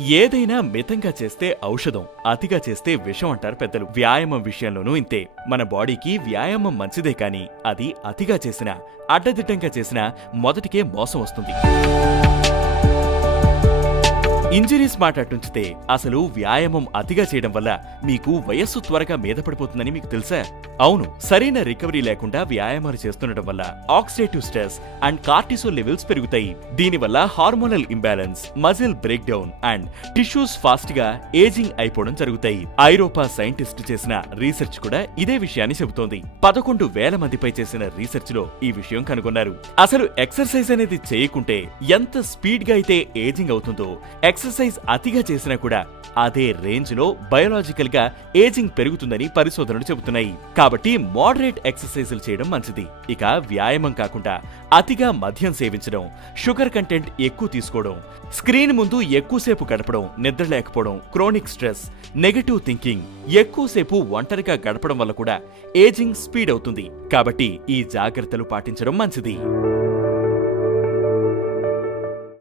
ఏదైనా మితంగా చేస్తే ఔషధం అతిగా చేస్తే విషం అంటారు పెద్దలు. వ్యాయామం విషయంలోనూ ఇంతే. మన బాడీకి వ్యాయామం మంచిదే కానీ అది అతిగా చేసినా అడ్డదిడ్డంగా చేసినా మొదటికే మోసం వస్తుంది. ఇంజరీస్ మాట అటుంచితే అసలు వ్యాయామం అతిగా చేయడం వల్ల మీకు వయస్సు త్వరగా మీద పడిపోతుందని మీకు తెలుసా? అవును సరైన రికవరీ లేకుండా వ్యాయామాలు చేస్తుండటం వల్ల oxidative stress and cortisol levels పెరుగుతాయి. దీనివల్ల hormonal imbalance muscle break down and tissues ఫాస్ట్గా ఏజింగ్ అయిపోవడం జరుగుతాయి. ఐరోపా సైంటిస్ట్ చేసిన రీసెర్చ్ కూడా ఇదే విషయాన్ని చెబుతోంది. పదకొండు వేల మందిపై చేసిన రీసెర్చ్లో ఈ విషయం కనుగొన్నారు. అసలు ఎక్సర్సైజ్ అనేది చేయకుంటే ఎంత స్పీడ్గా అయితే ఏజింగ్ అవుతుందో ఎక్సర్సైజ్ ఎక్సర్సైజ్ అతిగా చేసినా కూడా అదే రేంజ్లో బయోలాజికల్గా ఏజింగ్ పెరుగుతుందని పరిశోధనలు చెబుతున్నాయి. కాబట్టి మోడరేట్ ఎక్సర్సైజులు చేయడం మంచిది. ఇక వ్యాయామం కాకుండా అతిగా మద్యం సేవించడం షుగర్ కంటెంట్ ఎక్కువ తీసుకోవడం స్క్రీన్ ముందు ఎక్కువసేపు గడపడం నిద్ర లేకపోవడం క్రోనిక్ స్ట్రెస్ నెగటివ్ థింకింగ్ ఎక్కువసేపు ఒంటరిగా గడపడం వల్ల కూడా ఏజింగ్ స్పీడ్ అవుతుంది. కాబట్టి ఈ జాగ్రత్తలు పాటించడం మంచిది.